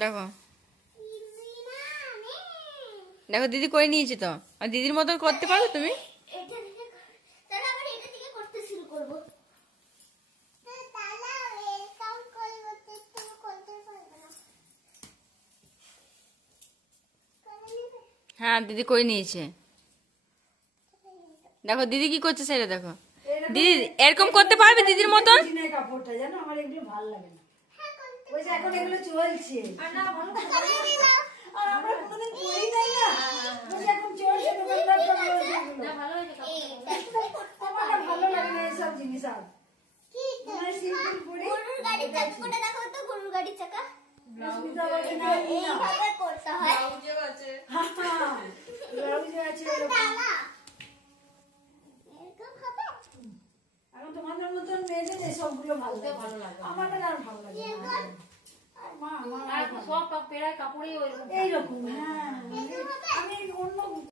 দেখো দেখো দিদি করে নিয়েছি তো, আর দিদির মতন করতে পারো তুমি? হ্যাঁ দিদি করে নিয়েছে। দেখো দিদি কি করছে সেটা দেখো। দিদি এরকম করতে পারবে দিদির মতন? কাপড়টা জানো আমার এগুলো ভালো লাগে না, ওই যে এখন এগুলো চলছে আর আমরা কোনোদিন করি নাই না, ওই যে এখন চলছে দোকানদারটা বলছে এগুলো আমার ভালো লাগে না এইসব জিনিস। আর কি তোমার সিম্পল পরে গরুর গাড়ি চাকাটা দেখো তো, গরুর গাড়ি চাকা সুবিধা হবে না, এইভাবে করতে হয়। ব্লাউজে আছে, হ্যাঁ ব্লাউজে আছে এখন তোমাদের মতন মেয়েদের সবগুলো ভালো লাগে, আমার আর ভালো লাগে আর মা আমার সব পেড়ার কাপড়ই এইরকম। হ্যাঁ আমি অন্য